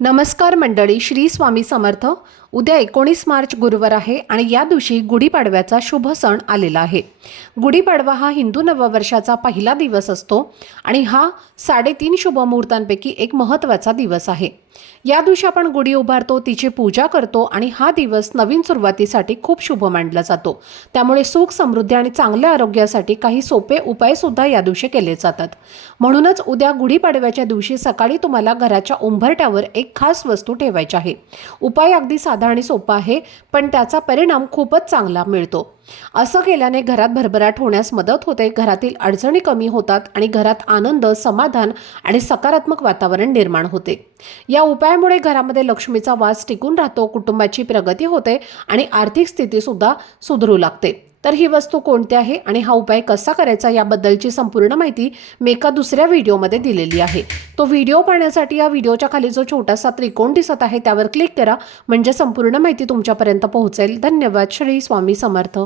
नमस्कार मंडळी, श्री स्वामी समर्थ. उद्या 19 मार्च गुरुवार आहे आणि या दिवशी गुढीपाडव्याचा शुभ सण आलेला आहे. गुढीपाडवा हा हिंदू नववर्षाचा पहिला दिवस असतो आणि हा 3.5 शुभ मुहूर्तांपैकी एक महत्त्वाचा दिवस आहे. या दिवशी आपण गुढी उभारतो, तिची पूजा करतो आणि हा दिवस नवीन सुरुवातीसाठी खूप शुभ मानला जातो. त्यामुळे सुख, समृद्धी आणि चांगल्या आरोग्यासाठी काही सोपे उपाय सुद्धा या दिवशी केले जातात. म्हणूनच उद्या गुढीपाडव्याच्या दिवशी सकाळी तुम्हाला घराच्या उंबरठ्यावर एक खास वस्तू ठेवायची आहे. उपाय अगदी साधा आणि सोपा आहे, पण त्याचा परिणाम खूपच चांगला मिळतो. असं केल्याने घरात भरभराट होण्यास मदत होते, घरातील अडचणी कमी होतात आणि घरात आनंद, समाधान आणि सकारात्मक वातावरण निर्माण होते. या उपायामुळे घरामध्ये लक्ष्मीचा वास टिकून राहतो, कुटुंबाची प्रगती होते आणि आर्थिक स्थिती सुद्धा सुधरू लागते. तर ही वस्तू कोणती आहे आणि हा उपाय कसा करायचा याबद्दलची संपूर्ण माहिती मी एका दुसऱ्या व्हिडिओमध्ये दिलेली आहे. तो व्हिडिओ पाहण्यासाठी या व्हिडिओच्या खाली जो छोटासा त्रिकोण दिसत आहे त्यावर क्लिक करा, म्हणजे संपूर्ण माहिती तुमच्यापर्यंत पोहोचेल. धन्यवाद. श्री स्वामी समर्थ.